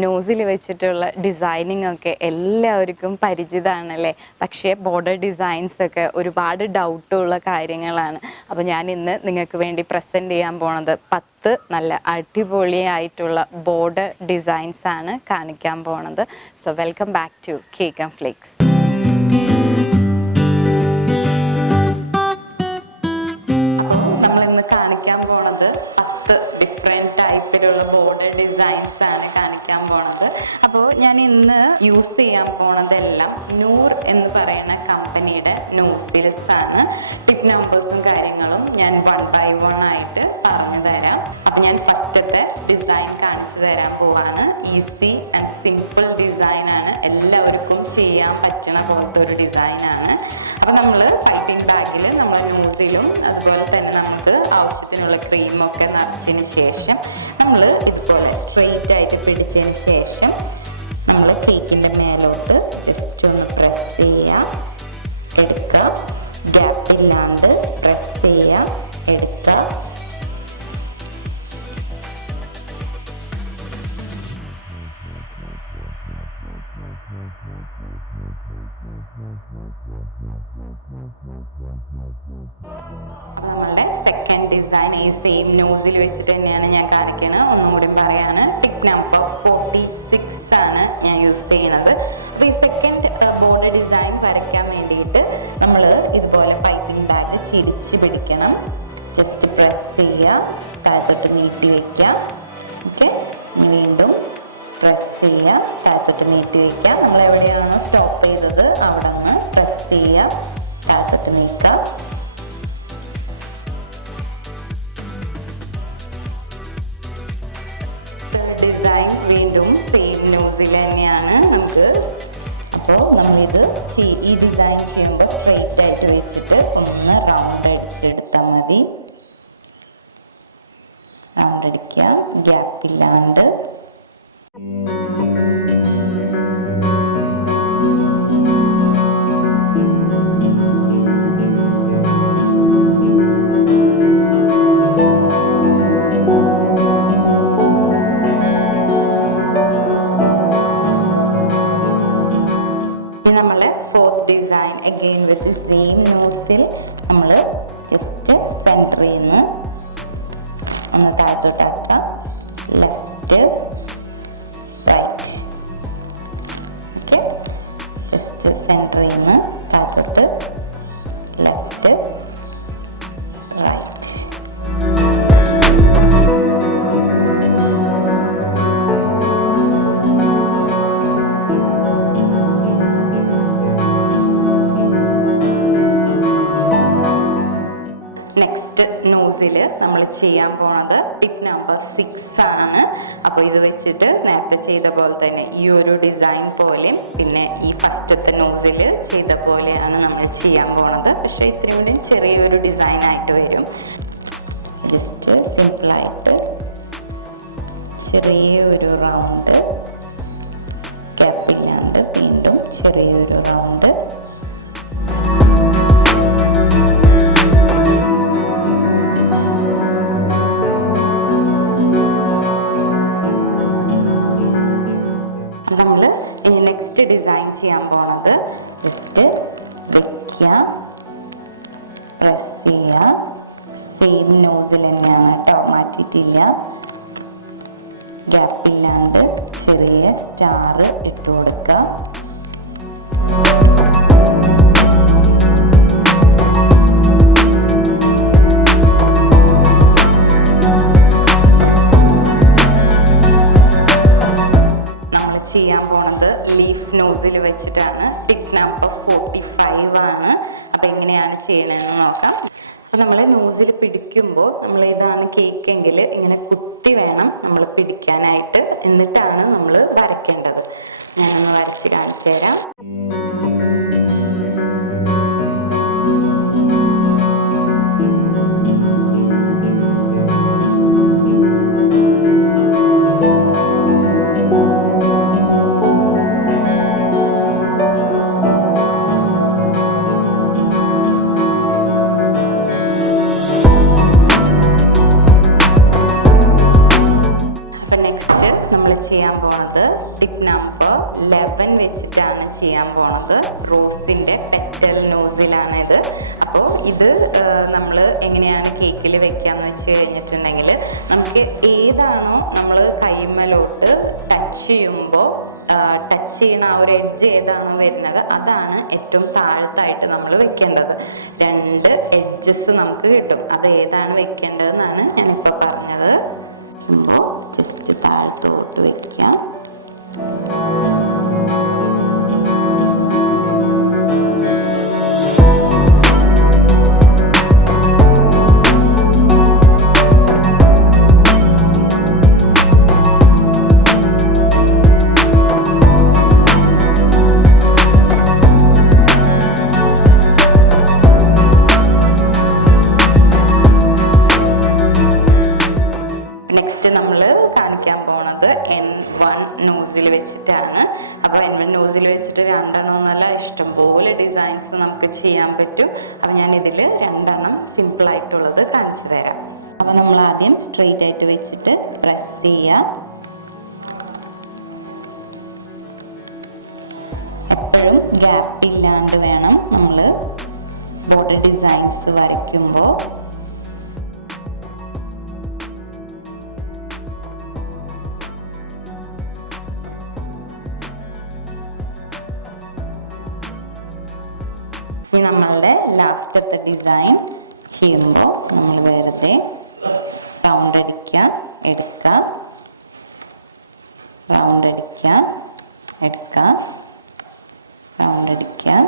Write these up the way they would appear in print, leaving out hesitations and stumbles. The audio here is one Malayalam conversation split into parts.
നോസിൽ വെച്ചിട്ടുള്ള ഡിസൈനിങ് ഒക്കെ എല്ലാവർക്കും പരിചിതമാണല്ലേ. പക്ഷേ ബോർഡർ ഡിസൈൻസ് ഒക്കെ ഒരുപാട് ഡൗട്ടുള്ള കാര്യങ്ങളാണ്. അപ്പോൾ ഞാൻ ഇന്ന് നിങ്ങൾക്ക് വേണ്ടി പ്രസൻറ്റ് ചെയ്യാൻ പോണത് 10 നല്ല അടിപൊളിയായിട്ടുള്ള ബോർഡർ ഡിസൈൻസ് ആണ് കാണിക്കാൻ പോണത്. So welcome back to cake and flakes. അപ്പോൾ ഞാൻ ഇന്ന് യൂസ് ചെയ്യാൻ പോണതെല്ലാം നൂർ എന്ന് പറയുന്ന കമ്പനിയുടെ നോസിൽസ് ആണ്. ടിപ്പ് നമ്പേഴ്സും കാര്യങ്ങളും ഞാൻ 1 by 1 ആയിട്ട് പറഞ്ഞു തരാം. അപ്പോൾ ഞാൻ ഫസ്റ്റത്തെ ഡിസൈൻ കാണിച്ചു തരാൻ പോവാണ്. ഈസി ആൻഡ് സിമ്പിൾ ഡിസൈനാണ്, എല്ലാവർക്കും ചെയ്യാൻ പറ്റുന്ന പോലത്തെ ഒരു ഡിസൈനാണ്. അപ്പോൾ നമ്മൾ പൈപ്പിംഗ് ബാഗിൽ നമ്മൾ നോസിലും അതുപോലെ തന്നെ നമുക്ക് ആവശ്യത്തിനുള്ള ക്രീമൊക്കെ നിറച്ചതിന് ശേഷം നമ്മൾ ഇതുപോലെ സ്ട്രെയിറ്റ് ആയിട്ട് പിടിച്ചതിന് ശേഷം നമ്മൾ കേക്കിൻ്റെ മേലോട്ട് ജസ്റ്റ് ഒന്ന് പ്രസ് ചെയ്യുക, എടുക്കുക, ഗ്യാപ്പില്ലാണ്ട് പ്രസ് ചെയ്യുക, എടുക്കുക. നമ്മളുടെ സെക്കൻഡ് ഡിസൈൻ ഈ സെയിം നോസിൽ വെച്ചിട്ട് തന്നെയാണ് ഞാൻ കാണിക്കുന്നത്. ഒന്നും കൂടി പറയാണ്, ടിപ്പ് നമ്പർ 46 ആണ് ഞാൻ യൂസ് ചെയ്യുന്നത്. അപ്പോൾ ഈ സെക്കൻഡ് ബോർഡർ ഡിസൈൻ വരയ്ക്കാൻ വേണ്ടിയിട്ട് നമ്മൾ ഇതുപോലെ പൈപ്പിംഗ് ബാഗ് ചിരിച്ച് പിടിക്കണം. ജസ്റ്റ് പ്രസ് ചെയ്യുക, താഴത്തോട്ട് നീട്ടി വയ്ക്കുക. ഓക്കെ, വീണ്ടും പ്രസ് ചെയ്യുക, താഴത്തോട്ട് നീട്ടി വയ്ക്കുക. നമ്മൾ എവിടെയാണോ സ്റ്റോപ്പ് ചെയ്തത് അവിടെ നിന്ന് പ്രസ് ചെയ്യുക, താഴത്തോട്ട് നീക്കുക. ഡിസൈൻ വീണ്ടും സെയിം നോസിൽ തന്നെയാണ് നമുക്ക്. അപ്പോൾ നമ്മളിത് ഈ ഡിസൈൻ ചെയ്യുമ്പോൾ സ്ട്രെയിറ്റ് ആയിട്ട് വെച്ചിട്ട് ഒന്ന് റൗണ്ട് അടിച്ചെടുത്താൽ മതി. റൗണ്ട് അടിക്കുക, ഗ്യാപ്പില്ലാണ്ട്. നമ്മളെ fourth design again with same nozzle നമ്മൾ ജസ്റ്റ് സെൻറ്ററിൽ നിന്ന് ഒന്ന് താഴത്തോട്ടാക്കുക, ലെഫ്റ്റ് റൈറ്റ്. ഓക്കെ, ജസ്റ്റ് സെൻറ്ററിൽ നിന്ന് താഴത്തോട്ട് ലെഫ്റ്റ് റൈറ്റ്. നമ്മൾ ചെയ്യാൻ പോണത് ടിപ്പ് നമ്പർ 6 ആണ്. അപ്പോൾ ഇത് വെച്ചിട്ട് നേരത്തെ ചെയ്ത പോലെ തന്നെ ഈ ഒരു ഡിസൈൻ പോലെയും പിന്നെ ഈ ഫസ്റ്റത്തെ നോസിൽ ചെയ്ത പോലെയാണ് നമ്മൾ ചെയ്യാൻ പോണത്. പക്ഷേ ഇത്രയും കൂടി ചെറിയൊരു ഡിസൈൻ ആയിട്ട് വരും. ജസ്റ്റ് സിമ്പിളായിട്ട് ചെറിയൊരു റൗണ്ട്, ഗ്യാപ്പില്ലാണ്ട് വീണ്ടും ചെറിയൊരു റൗണ്ട്. നമ്മൾ ഇനി നെക്സ്റ്റ് ഡിസൈൻ ചെയ്യാൻ പോണത് ജസ്റ്റ് വയ്ക്കുക, പ്രസ് ചെയ്യുക. സെയിം നോസിൽ തന്നെയാണ് കേട്ടോ, മാറ്റിയിട്ടില്ല. ഗ്യാപ്പില്ലാണ്ട് ചെറിയ സ്റ്റാർ ഇട്ട് കൊടുക്കുക. ചെയ്യാൻ പോണത് ലീഫ് നോസിൽ വെച്ചിട്ടാണ്. ടിപ്പ് നമ്പർ 45 ആണ്. അപ്പോൾ എങ്ങനെയാണ് ചെയ്യണമെന്ന് നോക്കാം. അപ്പോൾ നമ്മൾ നോസിൽ പിടിക്കുമ്പോൾ നമ്മൾ ഇതാണ് കേക്കെങ്കിൽ ഇങ്ങനെ കുത്തി വേണം നമ്മൾ പിടിക്കാനായിട്ട്, എന്നിട്ടാണ് നമ്മൾ വരയ്ക്കേണ്ടത്. ഞാനൊന്ന് വരച്ച് കാണിച്ചു തരാം. ചെയ്യാൻ പോകുന്നത് ടിപ്പ് നമ്പർ 11 വെച്ചിട്ടാണ് ചെയ്യാൻ പോണത്. റോസിൻ്റെ പെറ്റൽ നോസിലാണ് ഇത്. അപ്പോൾ ഇത് നമ്മൾ എങ്ങനെയാണ് കേക്കിൽ വെക്കാന്ന് വെച്ച് കഴിഞ്ഞിട്ടുണ്ടെങ്കിൽ, നമുക്ക് ഏതാണോ നമ്മൾ കൈമലോട്ട് ടച്ച് ചെയ്യുമ്പോൾ ടച്ച് ചെയ്യുന്ന ആ ഒരു എഡ്ജ് ഏതാണോ വരുന്നത് അതാണ് ഏറ്റവും താഴത്തായിട്ട് നമ്മൾ വെക്കേണ്ടത്. 2 എഡ്ജസ് നമുക്ക് കിട്ടും. അത് ഏതാണ് വെക്കേണ്ടതെന്നാണ് ഞാനിപ്പോൾ പറഞ്ഞത്. ജസ്റ്റ് താഴത്തോട്ട് വെക്കാം. നോസിൽ വെച്ചിട്ടാണ്. അപ്പോൾ N1 നോസിൽ വെച്ചിട്ട് 2 എണ്ണമൊന്നുമല്ല, ഇഷ്ടംപോലെ ഡിസൈൻസ് നമുക്ക് ചെയ്യാൻ പറ്റും. അപ്പോൾ ഞാൻ ഇതിൽ 2 എണ്ണം സിമ്പിളായിട്ടുള്ളത് കാണിച്ചു തരാം. അപ്പോൾ നമ്മൾ ആദ്യം സ്ട്രെയിറ്റ് ആയിട്ട് വെച്ചിട്ട് പ്രസ് ചെയ്യുക. എപ്പോഴും ഗ്യാപ്പ് ഇല്ലാണ്ട് വേണം നമ്മൾ ബോർഡർ ഡിസൈൻസ് വരയ്ക്കുമ്പോൾ. ഇനി നമ്മളുടെ ലാസ്റ്റത്തെ ഡിസൈൻ ചെയ്യുമ്പോൾ നമ്മൾ വെറുതെ റൗണ്ട് അടിക്കുക, എടുക്കുക, റൗണ്ട് അടിക്കുക, എടുക്കുക, റൗണ്ട് അടിക്കുക.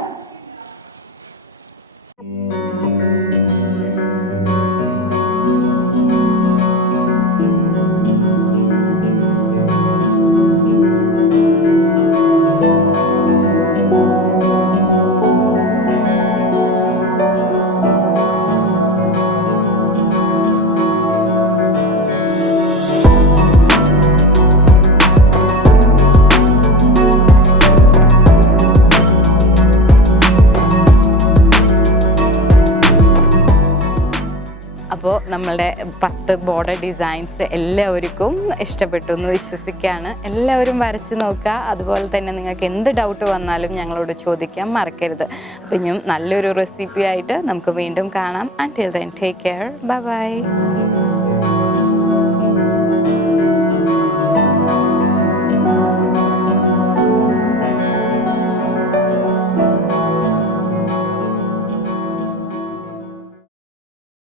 അപ്പോൾ നമ്മളുടെ 10 ബോർഡർ ഡിസൈൻസ് എല്ലാവർക്കും ഇഷ്ടപ്പെട്ടു എന്ന് വിശ്വസിക്കുകയാണ്. എല്ലാവരും വരച്ച് നോക്കുക. അതുപോലെ തന്നെ നിങ്ങൾക്ക് എന്ത് ഡൗട്ട് വന്നാലും ഞങ്ങളോട് ചോദിക്കാൻ മറക്കരുത്. അപ്പോൾ ഇനിയും നല്ലൊരു റെസിപ്പി ആയിട്ട് നമുക്ക് വീണ്ടും കാണാം. Until then, take care. Bye bye.